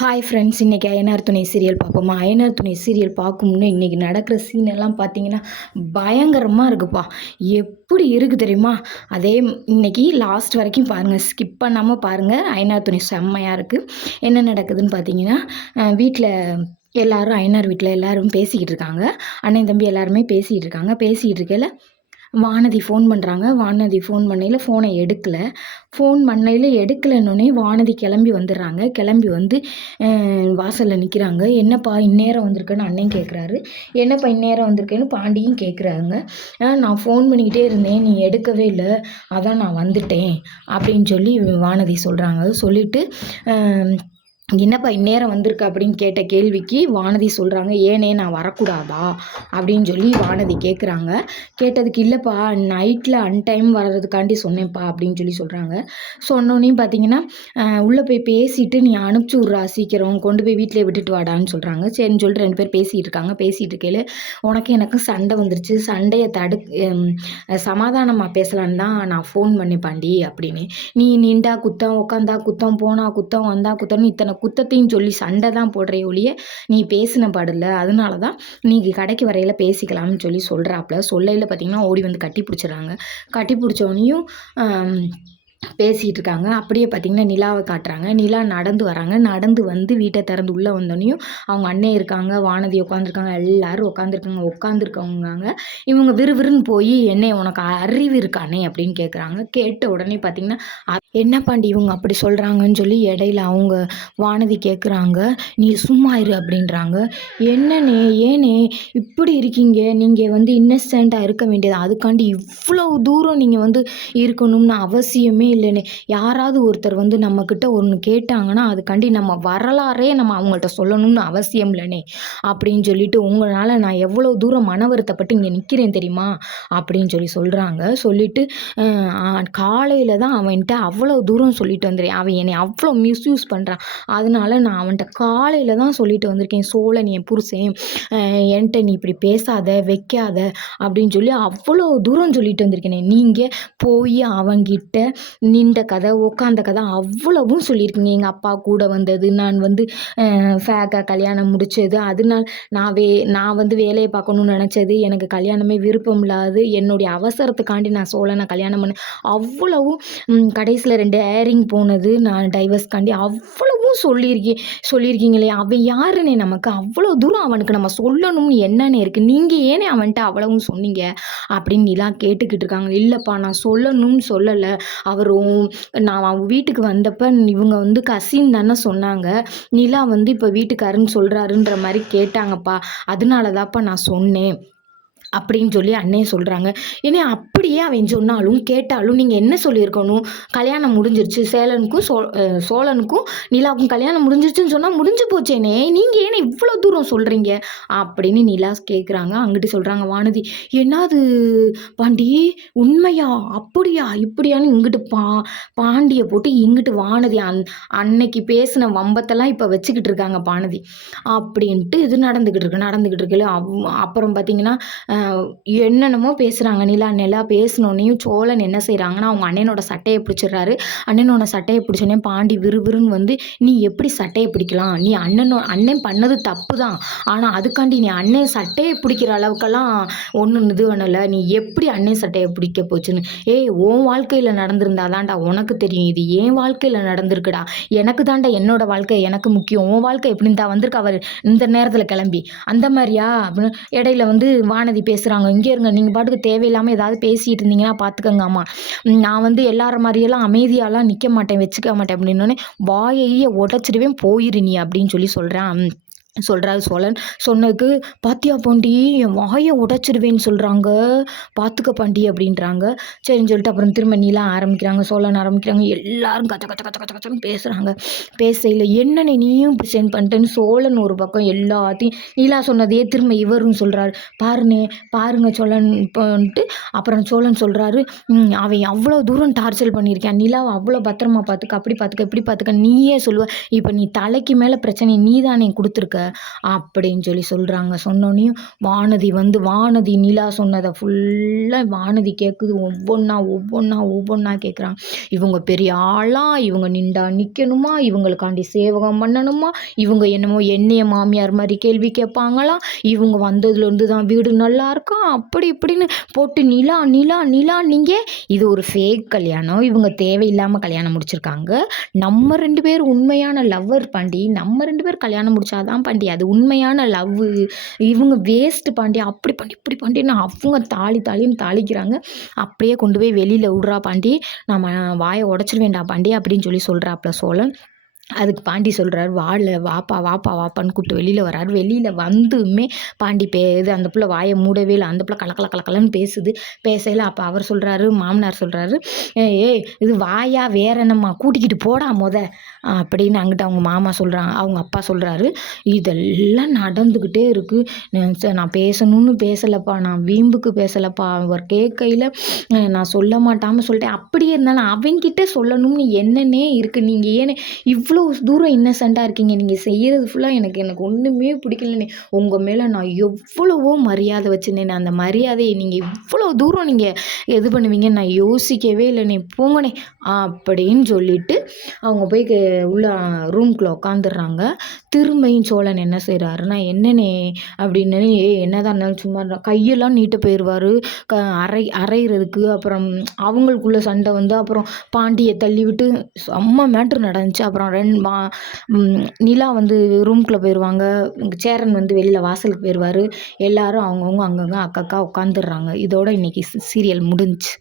Hi friends இன்றைக்கி அயனார் துணை serial பார்ப்போமா? அயனார் துணை சீரியல் பார்க்கும்னு இன்றைக்கி நடக்கிற சீன் எல்லாம் பார்த்தீங்கன்னா பயங்கரமாக இருக்குப்பா. எப்படி இருக்குது தெரியுமா? அதே இன்றைக்கி லாஸ்ட் வரைக்கும் பாருங்கள் ஸ்கிப் பண்ணாமல் பாருங்கள் அயனார் துணை செம்மையாக இருக்குது என்ன நடக்குதுன்னு பார்த்தீங்கன்னா வீட்டில் எல்லோரும் அயனார் வீட்டில் எல்லோரும் பேசிக்கிட்டு இருக்காங்க. அண்ணன் தம்பி எல்லாருமே பேசிக்கிட்டு இருக்காங்க. பேசிக்கிட்டு இருக்கையில் வானதி ஃபோன் பண்ணுறாங்க வானதி ஃபோன் பண்ணையில் ஃபோனை எடுக்கலை. ஃபோன் பண்ணையில் எடுக்கலைன்னொடனே வானதி கிளம்பி வந்துடுறாங்க. கிளம்பி வந்து வாசலில் நிற்கிறாங்க என்னப்பா இந்நேரம் வந்திருக்கேன்னு அண்ணன் கேட்குறாரு என்னப்பா இந்நேரம் வந்திருக்கேன்னு பாண்டியும் கேட்குறாங்க நான் ஃபோன் பண்ணிக்கிட்டே இருந்தேன். நீ எடுக்கவே இல்லை. அதான் நான் வந்துட்டேன். அப்படின்னு சொல்லி வானதி சொல்கிறாங்க சொல்லிவிட்டு என்னப்பா இந்நேரம் வந்திருக்க அப்படின்னு கேட்ட கேள்விக்கு வானதி சொல்கிறாங்க ஏனே நான் வரக்கூடாதா? அப்படின்னு சொல்லி வானதி கேட்குறாங்க கேட்டதுக்கு இல்லைப்பா நைட்டில் அன்டைம் வர்றதுக்காண்டி சொன்னேன்ப்பா அப்படின்னு சொல்லி சொல்கிறாங்க சொன்னோன்னே பார்த்தீங்கன்னா உள்ளே போய் பேசிட்டு நீ அனுப்பிச்சி விட்றா சீக்கிரம் கொண்டு போய் வீட்டிலே விட்டுட்டு வாடான்னு சொல்கிறாங்க சரின்னு சொல்லிட்டு ரெண்டு பேர் பேசிகிட்டு இருக்காங்க. பேசிகிட்டு இருக்கையில் உனக்கு எனக்கும் சண்டை வந்துருச்சு. சண்டையை தடு சமாதானமாக பேசலான்னு தான் நான் ஃபோன் பண்ணேன் பாண்டி அப்படின்னு. நீ நின்றா குத்தம் உட்காந்தா குத்தம் போனா குத்தம் வந்தா குத்தம்னு இத்தனை குத்தத்தையும் சொல்லி சண்டை தான் போடுறே ஒழிய நீ பேசின பாடல அதனால தான் நீங்கள் கடைக்கு வரையில் பேசிக்கலாம்னு சொல்லி சொல்கிறாப்புல சொல்லையில் பார்த்தீங்கன்னா ஓடி வந்து கட்டி பிடிச்சிடுறாங்க கட்டி பிடிச்சோனையும் பேசிகிட்டு இருக்காங்க அப்படியே பார்த்திங்கன்னா நிலாவை காட்டுறாங்க. நிலா நடந்து வராங்க. நடந்து வந்து வீட்டை திறந்து உள்ளே வந்தோடனையும் அவங்க அண்ணே இருக்காங்க வானதி உட்காந்துருக்காங்க எல்லோரும் உட்காந்துருக்காங்க உட்காந்துருக்கவங்க இவங்க விறுவிறுன்னு போய் என்ன உனக்கு அறிவு இருக்கானே அப்படின்னு கேட்குறாங்க கேட்ட உடனே பார்த்திங்கன்னா என்ன பாண்டி இவங்க அப்படி சொல்கிறாங்கன்னு சொல்லி இடையில அவங்க வானதி கேட்குறாங்க நீ சும்மா இரு அப்படின்றாங்க. என்னண்ணே ஏனே இப்படி இருக்கீங்க. நீங்கள் வந்து இன்னசென்ட்டாக இருக்க வேண்டியது. அதுக்காண்டி இவ்வளோ தூரம் நீங்கள் வந்து இருக்கணும்னு அவசியமே இல்லைண்ணே யாராவது ஒருத்தர் வந்து நம்மக்கிட்ட ஒன்று கேட்டாங்கன்னா அதுக்காண்டி நம்ம வரலாறே நம்ம அவங்கள்ட்ட சொல்லணும்னு அவசியம் இல்லைண்ணே அப்படின்னு சொல்லிட்டு உங்களால் நான் எவ்வளோ தூரம் மன வருத்தப்பட்டு இங்கே நிற்கிறேன் தெரியுமா? அப்படின்னு சொல்லி சொல்கிறாங்க சொல்லிட்டு காலையில் தான் அவன்கிட்ட அவ்வளோ தூரம் சொல்லிட்டு வந்துடுறேன். அவன் என்னை அவ்வளோ மிஸ்யூஸ் பண்ணுறான் அதனால நான் அவன்கிட்ட காலையில் தான் சொல்லிட்டு வந்திருக்கேன். சோழன் என் புருஷன் என்கிட்ட நீ இப்படி பேசாத வைக்காத அப்படின்னு சொல்லி அவ்வளோ தூரம் சொல்லிட்டு வந்திருக்கேனே. நீங்கள் போய் அவங்கிட்ட நின்ற கதை உட்காந்த கதை அவ்வளவும் சொல்லியிருக்கீங்க. எங்கள் அப்பா கூட வந்தது நான் வந்து ஃபேக்காக கல்யாணம் முடித்தது அதனால் நான் வே நான் வந்து வேலையை பார்க்கணுன்னு நினச்சது. எனக்கு கல்யாணமே விருப்பம் இல்லாது என்னுடைய அவசரத்துக்காண்டி நான் சோழனை கல்யாணம் பண்ணேன் அவ்வளவும் கடைசியில் ரெண்டு ஏரிங் போனது. நான் டைவர்ஸ்க்காண்டி அவ்வளவும் சொல்லியிருக்கி சொல்லியிருக்கீங்களே அவன் யாருன்னே நமக்கு அவ்வளோ தூரம் அவனுக்கு நம்ம சொல்லணும்னு என்னென்ன இருக்குது நீங்கள் ஏனே அவன்கிட்ட அவ்வளவும் சொன்னீங்க? அப்படின்னு நிலா கேட்டுக்கிட்டு இருக்காங்க. இல்லைப்பா நான் சொல்லணும்னு சொல்லலை. அவரும் நான் அவங்க வீட்டுக்கு வந்தப்போ இவங்க வந்து கசின் தானே சொன்னாங்க. நிலா வந்து இப்போ வீட்டுக்காரன்னு சொல்கிறாருன்ற மாதிரி கேட்டாங்கப்பா. அதனால தான்ப்பா நான் சொன்னேன். அப்படின்னு சொல்லி அண்ணே சொல்கிறாங்க ஏன்னா அப்படியே அவன் சொன்னாலும் கேட்டாலும் நீங்கள் என்ன சொல்லியிருக்கணும்? கல்யாணம் முடிஞ்சிருச்சு. சேலனுக்கும் சோ சோழனுக்கும் நிலாவுக்கும் கல்யாணம் முடிஞ்சிருச்சுன்னு சொன்னால் முடிஞ்சு போச்சேனே. நீங்கள் ஏன்னா இவ்வளோ தூரம் சொல்கிறீங்க அப்படின்னு நிலாஸ் கேட்குறாங்க அங்கிட்டு சொல்கிறாங்க வானதி என்னது? பாண்டி உண்மையா? அப்படியா? இப்படியான்னு இங்கிட்டு பா பாண்டியை போட்டு இங்கிட்டு வானதி அன் அன்னைக்கு பேசின வம்பத்தெல்லாம் இப்போ வச்சுக்கிட்டு இருக்காங்க பானதி. அப்படின்ட்டு இது நடந்துக்கிட்டு இருக்கு நடந்துக்கிட்டு இருக்குல்ல அப்புறம் பார்த்தீங்கன்னா என்னென்னமோ பேசுகிறாங்க நிலா நிலா பேசினோன்னையும் சோழன் என்ன செய்கிறாங்கன்னா அவங்க அண்ணனோட சட்டையை பிடிச்சிடுறாரு. அண்ணனோட சட்டையை பிடிச்சோன்னே பாண்டி விறுவிறுன்னு வந்து நீ எப்படி சட்டையை பிடிக்கலாம்? நீ அண்ணனோ அண்ணன் பண்ணது தப்பு தான் ஆனால் அதுக்காண்டி நீ அண்ணன் சட்டையை பிடிக்கிற அளவுக்கெல்லாம் ஒன்றும் இது பண்ணலை. நீ எப்படி அண்ணன் சட்டையை பிடிக்க போச்சுன்னு? ஏய் உன் வாழ்க்கையில் நடந்திருந்தா தான்டா உனக்கு தெரியும். இது என் வாழ்க்கையில் நடந்திருக்குடா. எனக்கு தாண்டா என்னோட வாழ்க்கை எனக்கு முக்கியம். உன் வாழ்க்கை எப்படின்னு தான் வந்திருக்கு. அவர் இந்த நேரத்தில் கிளம்பி. அந்த மாதிரியா? அப்படின்னு இடையில வந்து வானதி பேசுகிறாங்க இங்கே இருங்க நீங்கள் பாட்டுக்கு தேவையில்லாமல் ஏதாவது பேசிகிட்டு இருந்தீங்கன்னா பார்த்துக்கங்க அம்மா நான் வந்து எல்லார மாதிரியெல்லாம் அமைதியாலாம் நிற்க மாட்டேன் வச்சுக்க மாட்டேன். அப்படின்னோடனே வாயையே உடச்சிடுவேன் போயிரு நீ அப்படின்னு சொல்லி சொல்கிறேன் சொல்கிறாரு சோழன். சொன்னதுக்கு பாத்தியா பாண்டி என் வாயை உடைச்சிடுவேன்னு சொல்கிறாங்க பார்த்துக்க பாண்டி அப்படின்றாங்க. சரின்னு சொல்லிட்டு அப்புறம் திரும்ப நீலாம் ஆரம்பிக்கிறாங்க. சோழன் ஆரம்பிக்கிறாங்க. எல்லாரும் கச்ச கச்ச கச்ச கச்ச கச்சன்னு பேசுகிறாங்க பேசையில் என்னென்ன நீயும் இப்படி சென்ட் பண்ணிட்டேன்னு? சோழன் ஒரு பக்கம் எல்லாத்தையும் நீலா சொன்னதையே திரும்ப இவரும் சொல்கிறாரு பாருனே பாருங்க சோழன் இப்போன்ட்டு அப்புறம் சோழன் சொல்கிறாரு அவன் அவ்வளோ தூரம் டார்ச்சர் பண்ணியிருக்கான். நிலாவை அவ்வளோ பத்திரமா பார்த்துக்க அப்படி பார்த்துக்க இப்படி பார்த்துக்க நீயே சொல்லுவ. இப்போ நீ தலைக்கு மேலே பிரச்சனை நீ தானே கொடுத்துருக்க. அப்படின்னு சொல்லி சொல்கிறாங்க சொன்னோனையும் வானதி வந்து வானதி நிலா சொன்னதை ஃபுல்லாக வானதி கேட்குது ஒவ்வொன்றா ஒவ்வொன்றா ஒவ்வொன்றா கேட்குறாங்க இவங்க பெரிய ஆளா? இவங்க நின்றா நிற்கணுமா இவங்களுக்காண்டி சேவகம் பண்ணணுமா? இவங்க என்னமோ என்னைய மாமியார் மாதிரி கேள்வி கேட்பாங்களா? இவங்க வந்ததுலேருந்து தான் வீடு நல்லா இருக்கா? அப்படி இப்படின்னு போட்டு நிலா நிலா நிலா நீங்கள் இது ஒரு ஃபேக் கல்யாணம். இவங்க தேவையில்லாமல் கல்யாணம் முடிச்சிருக்காங்க. நம்ம ரெண்டு பேர் உண்மையான லவ்வர் பாண்டி. நம்ம ரெண்டு பேர் கல்யாணம் முடிச்சாதான் பாண்டி அது உண்மையான லவ் இவங்க வேஸ்ட்டு பாண்டி அப்படி பாண்டி இப்படி பாண்டின்னு அவங்க தாலி தாலின்னு தாளிக்கிறாங்க. அப்படியே கொண்டு போய் வெளியில் விடுறா பாண்டி. நம்ம வாயை உடச்சிருவேண்டா பாண்டி அப்படின்னு சொல்லி சொல்கிறாப்புல சோழன். அதுக்கு பாண்டி சொல்கிறாரு வாழ வாப்பா வாப்பா வாப்பான்னு கூப்பிட்டு வெளியில் வராரு. வெளியில் வந்துமே பாண்டி பே இது அந்த பிள்ளை வாயை மூடவே இல்லை. அந்த பிள்ளை கலக்கல கலக்கலன்னு பேசுது. பேசையில் அப்போ அவர் சொல்கிறாரு மாமனார் சொல்கிறாரு ஏய் இது வாயா வேற என்னம்மா? கூட்டிக்கிட்டு போடா மொத. அப்படின்னு அங்கிட்ட அவங்க மாமா சொல்கிறாங்க அவங்க அப்பா சொல்கிறாரு இதெல்லாம் நடந்துக்கிட்டே இருக்குது நான் பேசணும்னு பேசலைப்பா. நான் வீம்புக்கு பேசலைப்பா. அவர் கேட்கையில் நான் சொல்ல மாட்டாமல் சொல்லிட்டேன். அப்படியே இருந்தாலும் அவங்கிட்ட சொல்லணும்னு என்னன்னே இருக்குது நீங்கள் ஏன்னு இவ்வளோ இவ்வளோ தூரம் இன்னசென்ட்டாக இருக்கீங்க. நீங்கள் செய்கிறது ஃபுல்லாக எனக்கு எனக்கு ஒன்றுமே பிடிக்கலண்ணே உங்கள் மேலே நான் எவ்வளவோ மரியாதை வச்சுருந்தேன் அந்த மரியாதையை நீங்கள் இவ்வளோ தூரம் நீங்கள் இது பண்ணுவீங்கன்னு நான் யோசிக்கவே இல்லைண்ணே போங்கண்ணே அப்படின்னு சொல்லிட்டு அவங்க போய் உள்ள ரூம்குள்ளே உட்காந்துடுறாங்க திரும்பியும் சோழன் என்ன செய்கிறாருன்னா என்னண்ணே அப்படின்னு ஏ என்னதான் இருந்தாலும் சும்மா கையெல்லாம் நீட்ட போயிடுவார் க அரை அரைகிறதுக்கு அப்புறம் அவங்களுக்குள்ள சண்டை வந்து அப்புறம் பாண்டியை தள்ளி விட்டு செம்ம மேட்ரு நடந்துச்சு. அப்புறம் ரெண்டு மா நிலா வந்து ரூம்குள்ளே போயிடுவாங்க சேரன் வந்து வெளியில் வாசலுக்கு போயிடுவார் எல்லாரும் அவங்கவுங்க அங்கங்கே அக்கக்கா உட்காந்துடுறாங்க இதோட இன்றைக்கி சீரியல் முடிஞ்சுச்சு